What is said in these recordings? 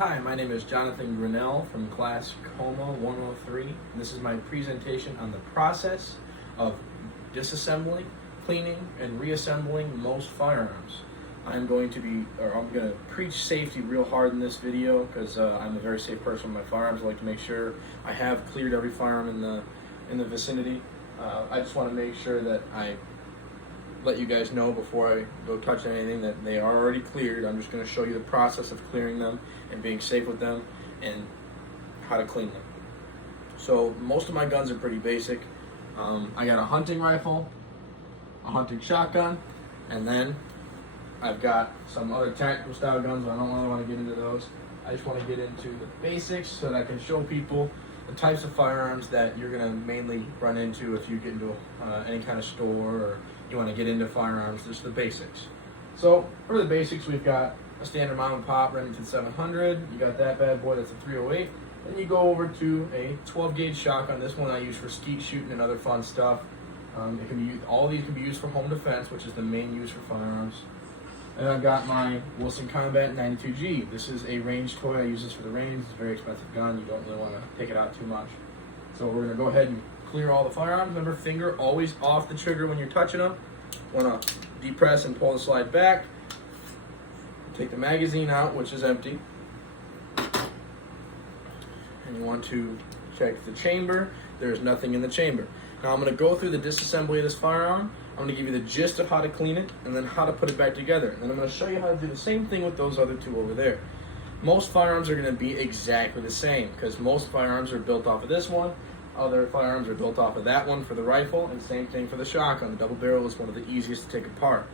Hi, my name is Jonathan Grinnell from class COMA103, and this is my presentation on the process of disassembling, cleaning, and reassembling most firearms. I'm going to preach safety real hard in this video because I'm a very safe person with my firearms. I like to make sure I have cleared every firearm in the vicinity. I just want to make sure that I let you guys know before I go touch anything that they are already cleared. I'm just going to show you the process of clearing them and being safe with them and how to clean them. So most of my guns are pretty basic. I got a hunting rifle, a hunting shotgun, and then I've got some other tactical style guns, but I don't really want to get into those. I just want to get into the basics so that I can show people the types of firearms that you're going to mainly run into if you get into any kind of store or you want to get into firearms. Just the basics. So for the basics, we've got a standard mom and pop Remington 700. You got that bad boy, that's a 308. Then you go over to a 12 gauge shotgun. This one I use for skeet shooting and other fun stuff. It can be used, all these can be used for home defense, which is the main use for firearms. And I've got my Wilson Combat 92G. This is a range toy. I use this for the range. It's a very expensive gun. You don't really want to take it out too much. So we're going to go ahead and clear all the firearms. Remember, finger always off the trigger when you're touching them. Want to depress and pull the slide back. Take the magazine out, which is empty. And you want to check the chamber. There's nothing in the chamber. Now I'm going to go through the disassembly of this firearm. I'm going to give you the gist of how to clean it and then how to put it back together. And then I'm going to show you how to do the same thing with those other two over there. Most firearms are going to be exactly the same because most firearms are built off of this one. Other firearms are built off of that one for the rifle, and same thing for the shotgun. The double barrel is one of the easiest to take apart.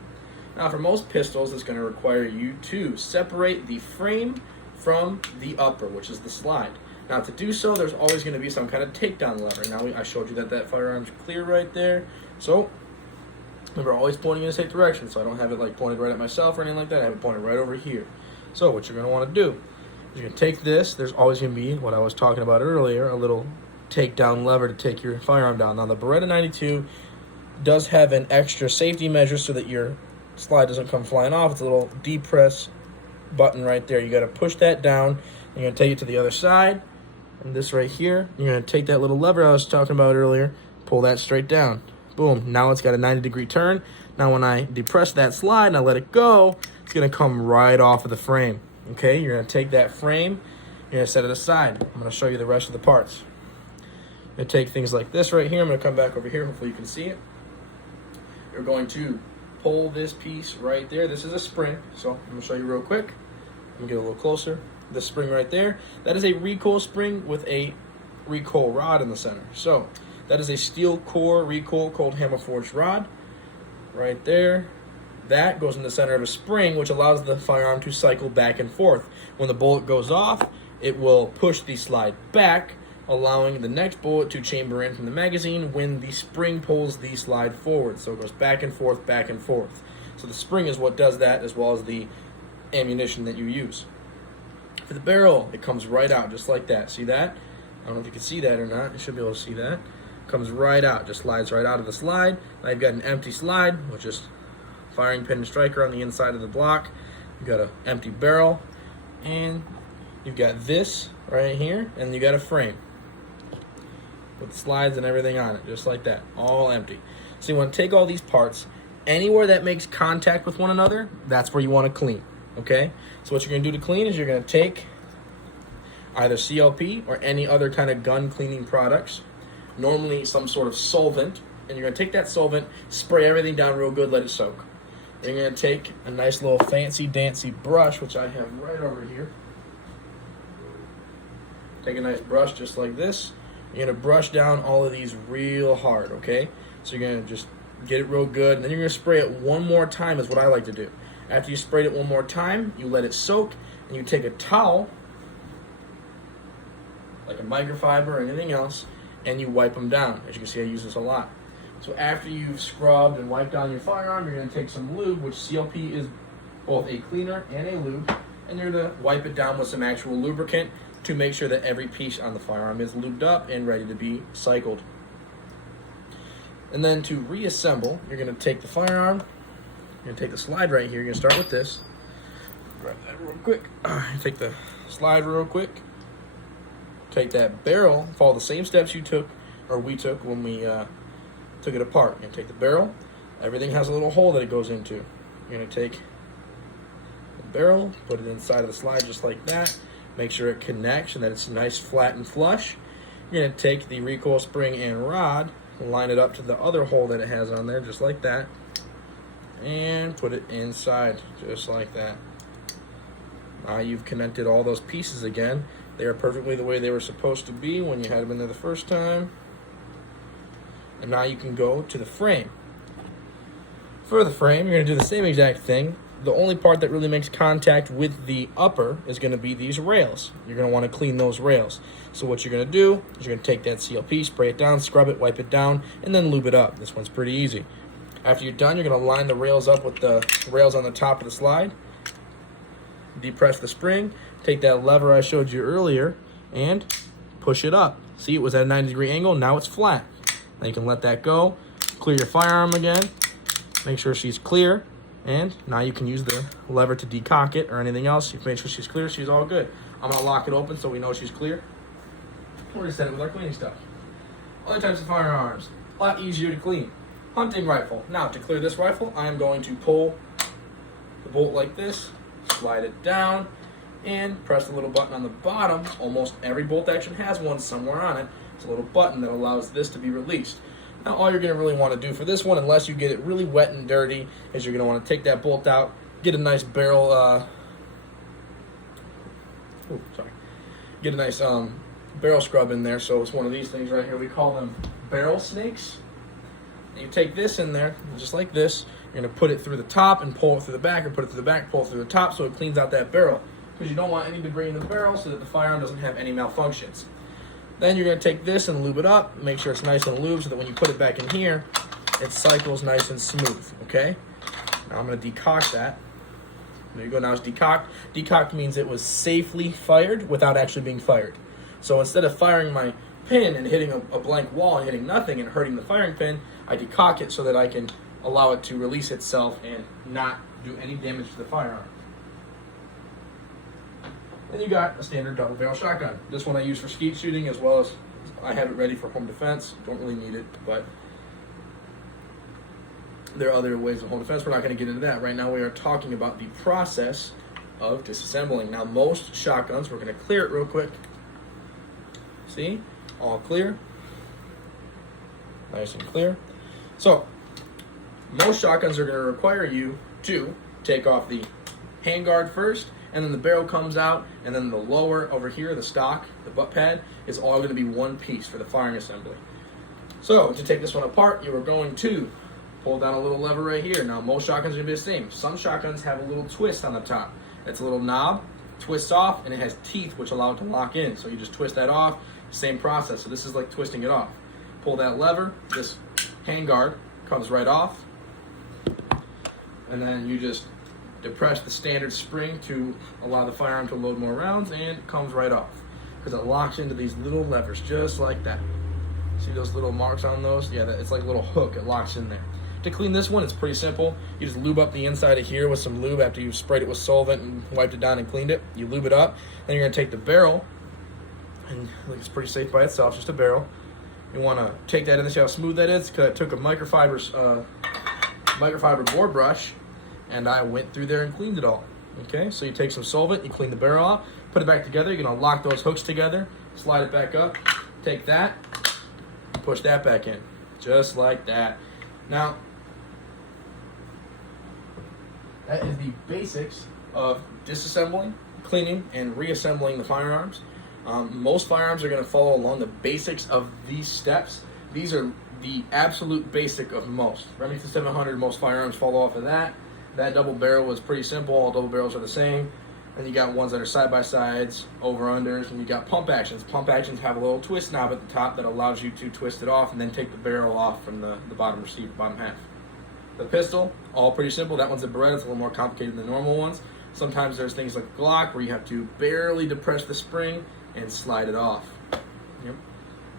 Now for most pistols, it's going to require you to separate the frame from the upper, which is the slide. Now to do so, there's always going to be some kind of takedown lever. Now I showed you that firearm's clear right there. So remember, always pointing in the same direction, so I don't have it like pointed right at myself or anything like that. I have it pointed right over here. So what you're going to want to do is you're going to take this. There's always going to be, what I was talking about earlier, a little takedown lever to take your firearm down. Now the Beretta 92 does have an extra safety measure so that your slide doesn't come flying off. It's a little depress button right there. You got to push that down. You're going to take it to the other side. And this right here, you're going to take that little lever I was talking about earlier, pull that straight down. Boom. Now it's got a 90-degree turn. Now when I depress that slide and I let it go, it's going to come right off of the frame. Okay, you're going to take that frame, you're going to set it aside. I'm going to show you the rest of the parts. I'm going to take things like this right here. I'm going to come back over here. Hopefully you can see it. You're going to pull this piece right there. This is a spring, so I'm going to show you real quick. Let me get a little closer. This spring right there, that is a recoil spring with a recoil rod in the center. So that is a steel core recoil cold hammer forged rod right there. That goes in the center of a spring, which allows the firearm to cycle back and forth. When the bullet goes off, it will push the slide back, allowing the next bullet to chamber in from the magazine when the spring pulls the slide forward. So it goes back and forth, back and forth. So the spring is what does that, as well as the ammunition that you use. For the barrel, it comes right out just like that. See that? I don't know if you can see that or not. You should be able to see that. Comes right out, just slides right out of the slide. Now you've got an empty slide, which is firing pin and striker on the inside of the block. You've got an empty barrel, and you've got this right here, and you got a frame with slides and everything on it, just like that, all empty. So you want to take all these parts, anywhere that makes contact with one another, that's where you want to clean. Okay, so what you're going to do to clean is you're going to take either CLP or any other kind of gun cleaning products, normally some sort of solvent, and you're going to take that solvent, spray everything down real good, let it soak. Then you're going to take a nice little fancy dancy brush, which I have right over here. Take a nice brush just like this. You're going to brush down all of these real hard, okay? So you're going to just get it real good, and then you're going to spray it one more time is what I like to do. After you sprayed it one more time, you let it soak, and you take a towel, like a microfiber or anything else, and you wipe them down. As you can see, I use this a lot. So after you've scrubbed and wiped down your firearm, you're going to take some lube, which CLP is both a cleaner and a lube, and you're going to wipe it down with some actual lubricant to make sure that every piece on the firearm is lubed up and ready to be cycled. And then to reassemble, you're going to take the firearm, you're going to take the slide right here, you're going to start with this, grab that real quick, take the slide real quick. Take that barrel, follow the same steps you took, or we took when we took it apart. You're going to take the barrel. Everything has a little hole that it goes into. You're going to take the barrel, put it inside of the slide just like that. Make sure it connects and that it's nice, flat, and flush. You're going to take the recoil spring and rod, line it up to the other hole that it has on there, just like that, and put it inside, just like that. Now you've connected all those pieces again. They are perfectly the way they were supposed to be when you had them in there the first time. And now you can go to the frame. For the frame, you're going to do the same exact thing. The only part that really makes contact with the upper is going to be these rails. You're going to want to clean those rails. So what you're going to do is you're going to take that CLP, spray it down, scrub it, wipe it down, and then lube it up. This one's pretty easy. After you're done, you're going to line the rails up with the rails on the top of the slide. Depress the spring, take that lever I showed you earlier, and push it up. See, it was at a 90-degree angle, now it's flat. Now you can let that go, clear your firearm again, make sure she's clear, and now you can use the lever to decock it or anything else. You've made sure she's clear, she's all good. I'm going to lock it open so we know she's clear. We're going to set it with our cleaning stuff. Other types of firearms, a lot easier to clean. Hunting rifle. Now, to clear this rifle, I am going to pull the bolt like this, slide it down, and press the little button on the bottom. Almost every bolt action has one somewhere on it. It's a little button that allows this to be released. Now all you're going to really want to do for this one, unless you get it really wet and dirty, is you're going to want to take that bolt out, get a nice barrel, get a nice barrel scrub in there. So it's one of these things right here. We call them barrel snakes. And you take this in there, just like this. You're going to put it through the top and pull it through the back, or put it through the back, pull it through the top, so it cleans out that barrel. Because you don't want any debris in the barrel so that the firearm doesn't have any malfunctions. Then you're going to take this and lube it up, make sure it's nice and lubed so that when you put it back in here, it cycles nice and smooth, okay? Now I'm going to decock that. There you go, now it's decocked. Decocked means it was safely fired without actually being fired. So instead of firing my pin and hitting a blank wall and hitting nothing and hurting the firing pin, I decock it so that I can allow it to release itself and not do any damage to the firearm. Then you got a standard double barrel shotgun. This one I use for skeet shooting, as well as I have it ready for home defense. Don't really need it, but there are other ways of home defense. We're not going to get into that. Right now we are talking about the process of disassembling. Now most shotguns, we're going to clear it real quick. See? All clear. Nice and clear. So, most shotguns are going to require you to take off the handguard first, and then the barrel comes out, and then the lower over here, the stock, the butt pad, is all going to be one piece for the firing assembly. So, to take this one apart, you are going to pull down a little lever right here. Now, most shotguns are going to be the same. Some shotguns have a little twist on the top. It's a little knob, twists off, and it has teeth which allow it to lock in. So you just twist that off, same process. So this is like twisting it off. Pull that lever, this handguard comes right off, and then you just depress the standard spring to allow the firearm to load more rounds, and it comes right off because it locks into these little levers just like that. See those little marks on those? Yeah, it's like a little hook. It locks in there. To clean this one, it's pretty simple. You just lube up the inside of here with some lube after you've sprayed it with solvent and wiped it down and cleaned it. You lube it up. Then you're going to take the barrel, and it's pretty safe by itself, just a barrel. You want to take that in and see how smooth that is, because I took a microfiber board brush and I went through there and cleaned it all. Okay, so you take some solvent, you clean the barrel off, put it back together. You're going to lock those hooks together, slide it back up, take that, push that back in, just like that. Now, that is the basics of disassembling, cleaning, and reassembling the firearms. Most firearms are going to follow along the basics of these steps. These are the absolute basic of most. Remington 700, most firearms follow off of that. That double barrel was pretty simple. All double barrels are the same. And you got ones that are side-by-sides, over-unders, and you got pump actions. Pump actions have a little twist knob at the top that allows you to twist it off and then take the barrel off from the bottom receiver, bottom half. The pistol, all pretty simple. That one's a Beretta. It's a little more complicated than the normal ones. Sometimes there's things like Glock where you have to barely depress the spring and slide it off. Yep.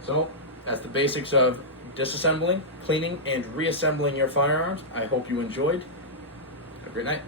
So that's the basics of disassembling, cleaning, and reassembling your firearms. I hope you enjoyed. Have a great night.